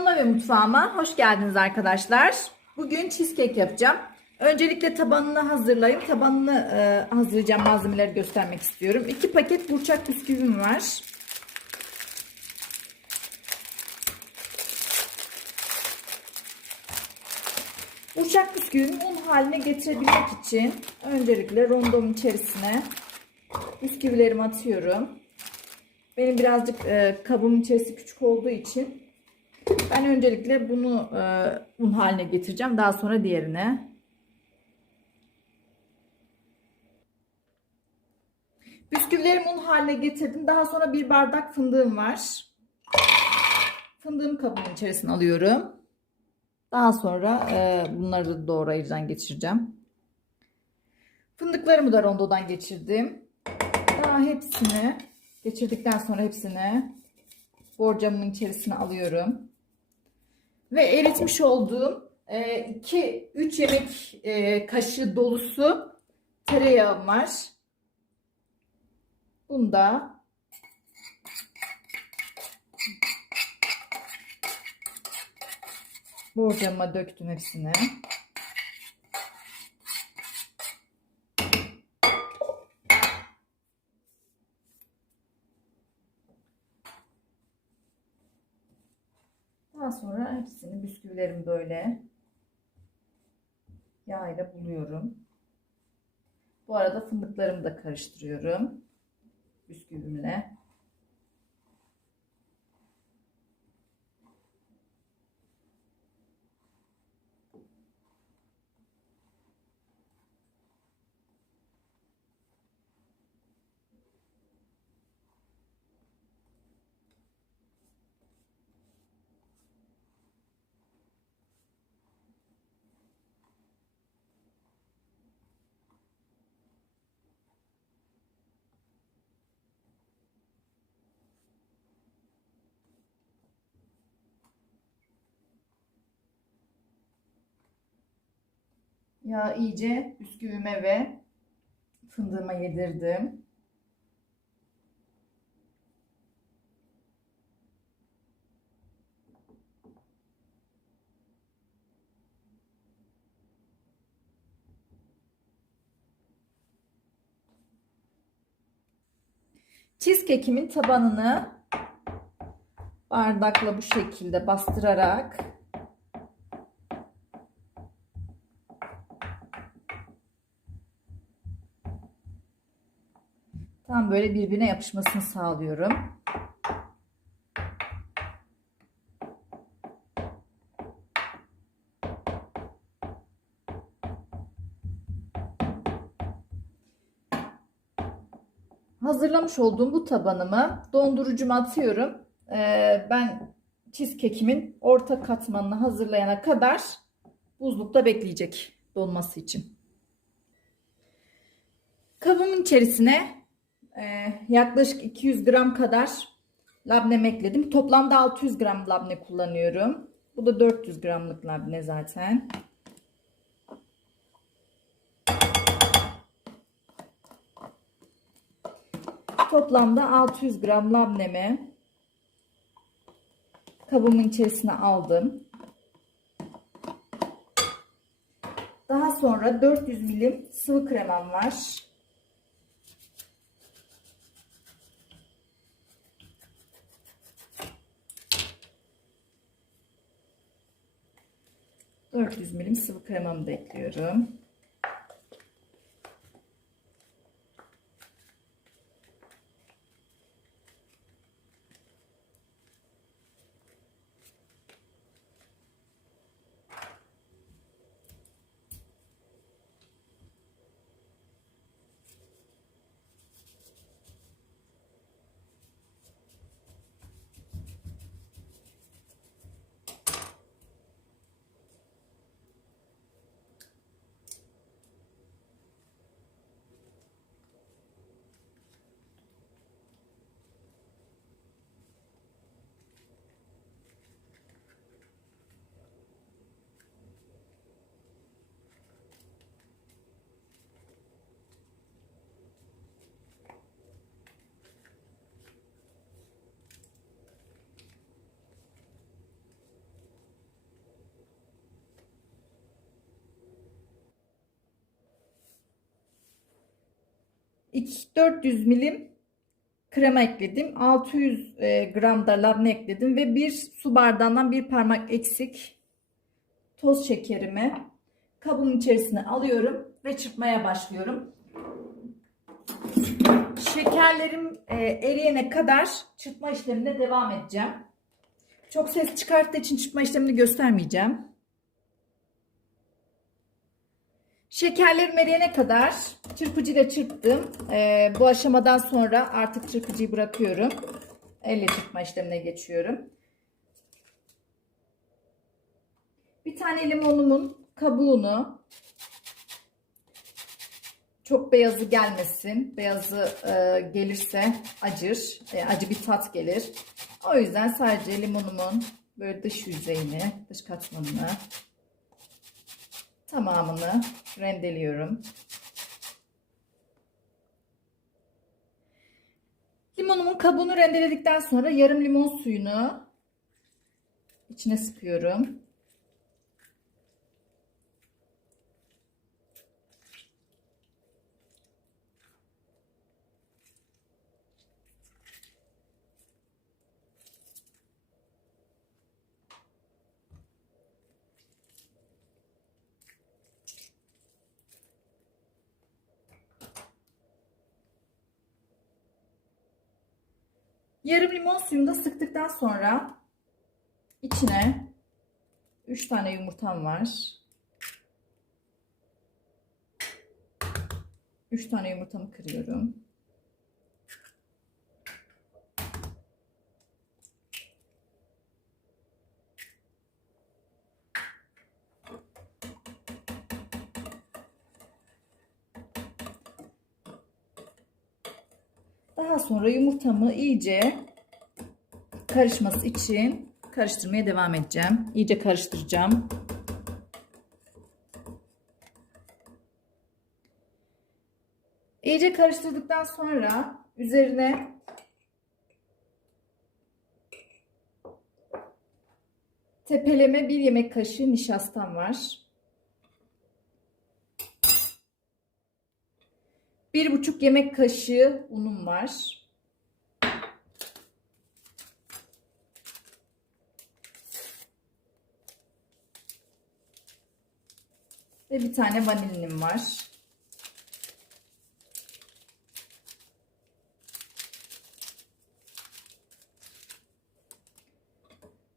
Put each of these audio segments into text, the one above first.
Kanalıma ve mutfağıma hoş geldiniz arkadaşlar. Bugün cheesecake yapacağım. Öncelikle tabanını hazırlayayım. Tabanını e, hazırlayacağım malzemeleri göstermek istiyorum. 2 paket burçak bisküvim var. Burçak bisküvimi un haline getirebilmek için öncelikle rondomun içerisine bisküvilerimi atıyorum. Benim birazcık e, kabımın içerisi küçük olduğu için ben öncelikle bunu e, un haline getireceğim. Daha sonra diğerine. Bisküvilerimi un haline getirdim. Daha sonra bir bardak fındığım var. Fındığımı kabımın içerisine alıyorum. Daha sonra e, bunları da doğrayıcıdan geçireceğim. Fındıklarımı da rondodan geçirdim. Daha hepsini geçirdikten sonra hepsini borcamın içerisine alıyorum. Ve eritmiş olduğum 2-3 yemek e, kaşığı dolusu tereyağım var. Bunu da borcama döktüm hepsini. Daha sonra hepsini bisküvilerimi böyle yağ ile buluyorum. Bu arada fındıklarımı da karıştırıyorum bisküvimle. Ya iyice bisküvime ve fındığıma yedirdim. Cheesecake'imin tabanını bardakla bu şekilde bastırarak böyle birbirine yapışmasını sağlıyorum. Hazırlamış olduğum bu tabanımı dondurucuma atıyorum. Ee, ben cheesecake'imin orta katmanını hazırlayana kadar buzlukta bekleyecek donması için. Kabımın içerisine e, yaklaşık 200 gram kadar labne ekledim. Toplamda 600 gram labne kullanıyorum. Bu da 400 gramlık labne zaten. Toplamda 600 gram labnemi kabımın içerisine aldım. Daha sonra 400 milim sıvı kremam var. ...400 milim sıvı kremamı da ekliyorum. 400 milim krema ekledim. 600 e, gram da labne ekledim ve bir su bardağından bir parmak eksik toz şekerimi kabın içerisine alıyorum ve çırpmaya başlıyorum. Şekerlerim e, eriyene kadar çırpma işlemine devam edeceğim. Çok ses çıkarttığı için çırpma işlemini göstermeyeceğim. Şekerlerim eriyene kadar çırpıcıyla çırptım. E, bu aşamadan sonra artık çırpıcıyı bırakıyorum. Elle çırpma işlemine geçiyorum. Bir tane limonumun kabuğunu çok beyazı gelmesin. Beyazı e, gelirse acır. e, acı bir tat gelir. O yüzden sadece limonumun böyle dış yüzeyini, dış katmanını tamamını rendeliyorum. Limonumun kabuğunu rendeledikten sonra yarım limon suyunu içine sıkıyorum. Yarım limon suyunu da sıktıktan sonra içine 3 tane yumurtam var. 3 tane yumurtamı kırıyorum. Daha sonra yumurtamı iyice karışması için karıştırmaya devam edeceğim. İyice karıştıracağım. İyice karıştırdıktan sonra üzerine tepeleme bir yemek kaşığı nişastam var. Bir buçuk yemek kaşığı unum var. Ve bir tane vanilinim var.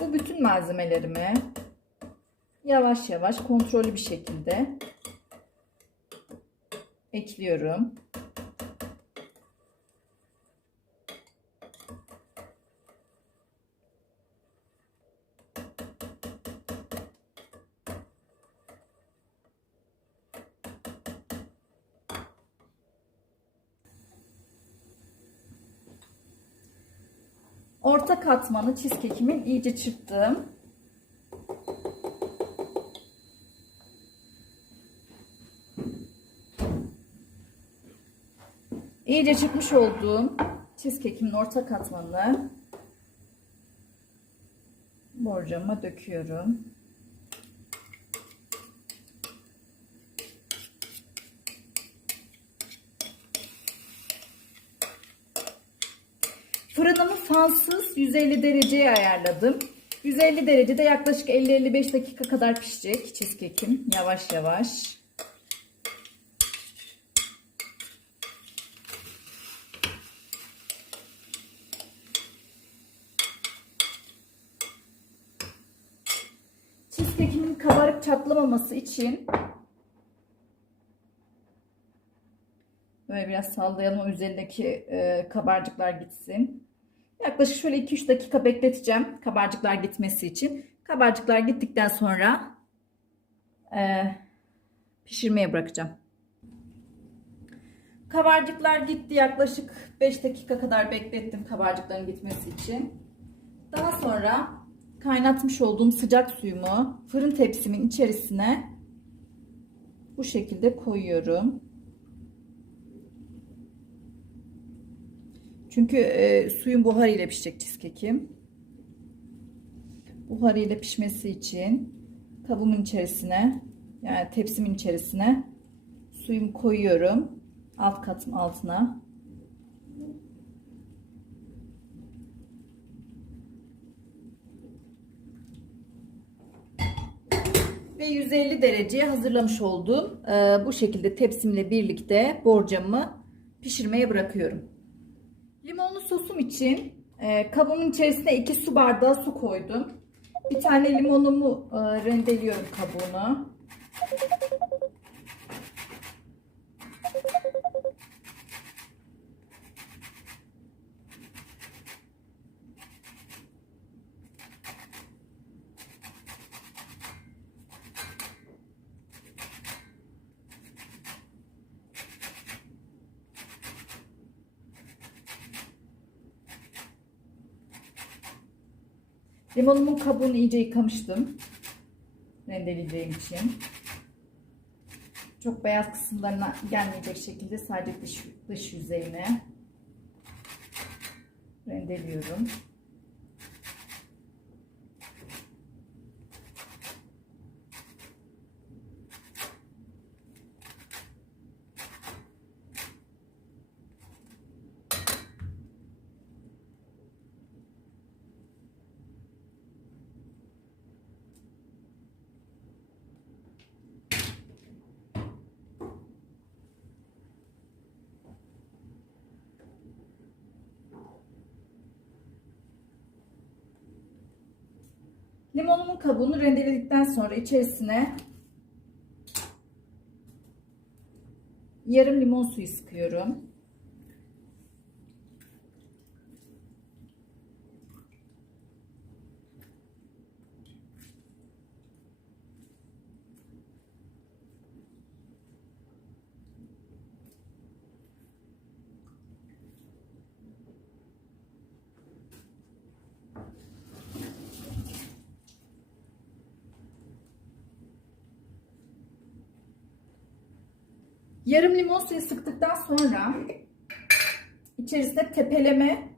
Bu bütün malzemelerimi yavaş yavaş kontrollü bir şekilde ekliyorum. Orta katmanı cheesecake'imin iyice çırptım. İyice çıkmış olduğum cheesecake'imin orta katmanını borcama döküyorum. Fırınımı fansız 150 dereceye ayarladım. 150 derecede yaklaşık 50-55 dakika kadar pişecek cheesecake'im yavaş yavaş. Cheesecake'imin kabarık çatlamaması için böyle biraz sallayalım o üzerindeki e, kabarcıklar gitsin. Yaklaşık şöyle 2-3 dakika bekleteceğim kabarcıklar gitmesi için. Kabarcıklar gittikten sonra e, pişirmeye bırakacağım. Kabarcıklar gitti yaklaşık 5 dakika kadar beklettim kabarcıkların gitmesi için. Daha sonra kaynatmış olduğum sıcak suyumu fırın tepsimin içerisine bu şekilde koyuyorum. Çünkü e, suyun buharıyla pişecek cheesecake'im. Buharıyla pişmesi için kabımın içerisine yani tepsimin içerisine suyumu koyuyorum. alt katım altına. Ve 150 dereceye hazırlamış olduğum e, bu şekilde tepsimle birlikte borcamı pişirmeye bırakıyorum. Limonlu sosum için e, kabımın içerisine 2 su bardağı su koydum. Bir tane limonumu e, rendeliyorum kabuğunu. Limonumun kabuğunu iyice yıkamıştım. Rendeleyeceğim için. Çok beyaz kısımlarına gelmeyecek şekilde sadece dış, dış yüzeyine rendeliyorum. Limonumun kabuğunu rendeledikten sonra içerisine yarım limon suyu sıkıyorum. Yarım limon suyu sıktıktan sonra içerisine tepeleme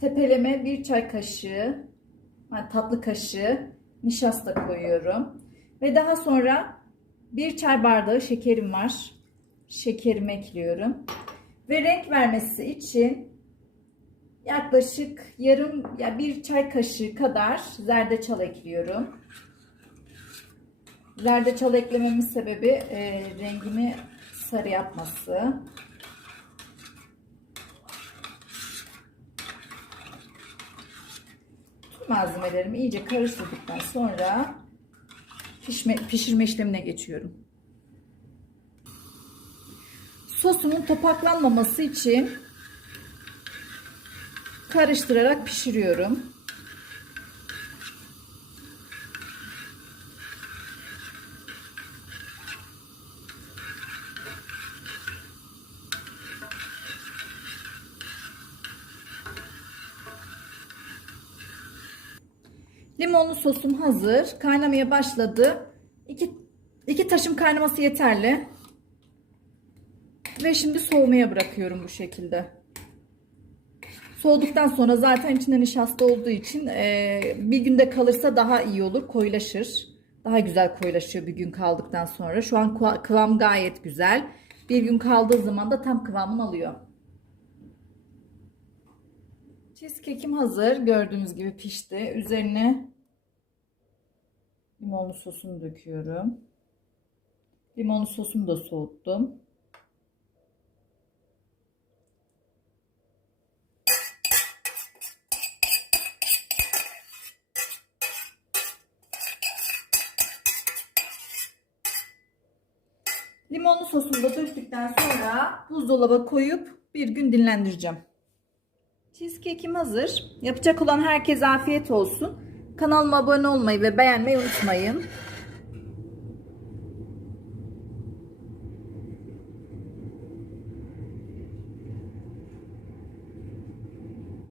tepeleme bir çay kaşığı yani tatlı kaşığı nişasta koyuyorum. Ve daha sonra bir çay bardağı şekerim var. Şekerimi ekliyorum. Ve renk vermesi için yaklaşık yarım ya bir çay kaşığı kadar zerdeçal ekliyorum. Zerdeçal eklememin sebebi e, rengini sarı yapması. Malzemelerimi iyice karıştırdıktan sonra pişme, pişirme işlemine geçiyorum. Sosumun topaklanmaması için karıştırarak pişiriyorum. Limonlu sosum hazır. Kaynamaya başladı. İki, iki taşım kaynaması yeterli. Ve şimdi soğumaya bırakıyorum bu şekilde. Soğuduktan sonra zaten içinde nişasta olduğu için e, bir günde kalırsa daha iyi olur. Koyulaşır. Daha güzel koyulaşıyor bir gün kaldıktan sonra. Şu an kıva- kıvam gayet güzel. Bir gün kaldığı zaman da tam kıvamını alıyor. Cheesecake'im hazır. Gördüğünüz gibi pişti. Üzerine limonlu sosunu döküyorum. Limonlu sosumu da soğuttum. Limonlu sosunu da döktükten sonra buzdolaba koyup bir gün dinlendireceğim. Cheesecake'im hazır. Yapacak olan herkese afiyet olsun. Kanalıma abone olmayı ve beğenmeyi unutmayın.